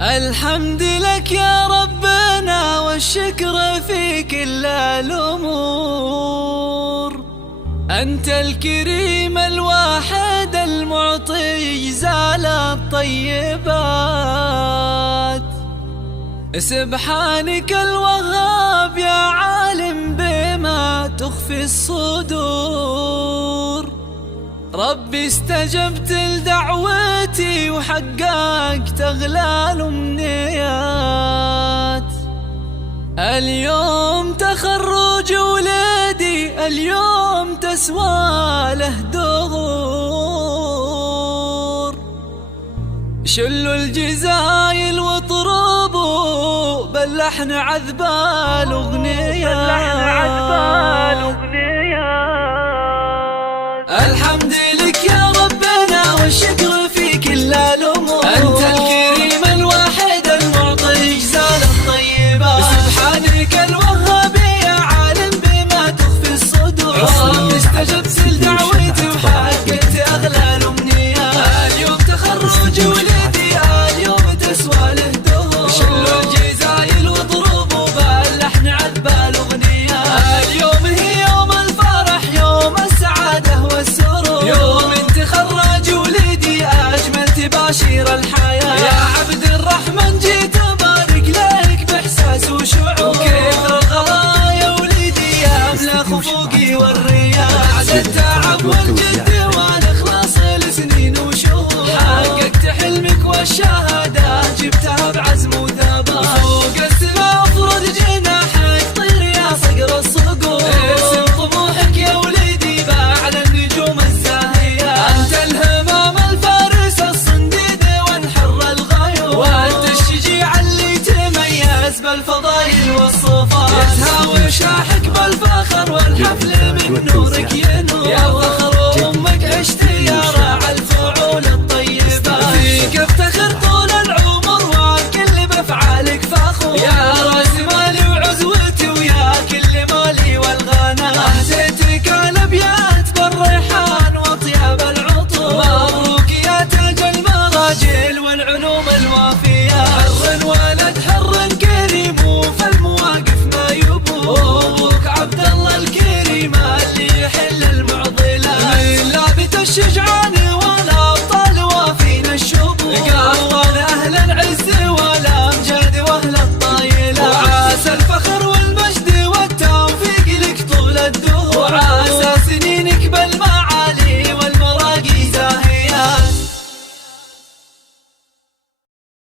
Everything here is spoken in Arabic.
الحمد لك يا ربنا والشكر في كل الأمور. أنت الكريم الواحد المعطي جزال الطيبات. سبحانك الوهاب يا عالم بما تخفي الصدور. ربي استجبت لدعوتي وحققت أغلى الأمنيات. اليوم تخرج ولادي، اليوم تسوى له دغور. شلوا الجزايل واطربوا باللحن عذب الأغنيات. الحمد لك يا ربنا والشكر في كل الأمور. أنت الكريم الواحد المعطي جزال الطيبات. سبحانك الوهاب يا عالم بما تخفي الصدور. ربي استجبت لدعوتي وحققت أغلى الأمنيات. اليوم تخرج ولدي، اليوم تسوى له دهور. شلوا الجزايل واضربوا باللحن عذب الأغنيات. اليوم هي يوم الفرح، يوم السعادة والسرور. يوم تخرج ولدي أجمل تباشير الحياة. يا عبد الرحمن جيت أبارك لك بإحساس وشعور. كثر الغلا يا ولدي أملا خفوقي والرياء. بعد التعب والجد والإخلاص لسنين وشهور. حققت حلمك والشهادات جبتها بعزم وثبات. فوق السما افرد جناحك طير يا صقر الصقور. ارسم طموحك يا ولدي باعلى النجوم الزاهية. أنت الهمام الفارس الصنديد وانحر الغيور. وأنت الشجيع اللي تميز بالفضايل والصفات. يتهاوي شاحك بالفخر والحفل من نورك ينور. يا فخر أمك عشت يا راعى الفعول الطيبات. فيك افتخر طول العمر والكل بأفعالك فخور. يا راس مالي وعزوتي ويا كل مالي والغنى. أهديتك الأبيات بالريحان وأطياب العطور. مبروك يا تاج المراجل والعلوم الوافية. حر ولد حر كريم وفي المواقف ما يبور. أبوك عبد الله الكريم اللي يحل المعضلات. من لابت الشجعان والأبطال وافين الشبور. قطان أهل العز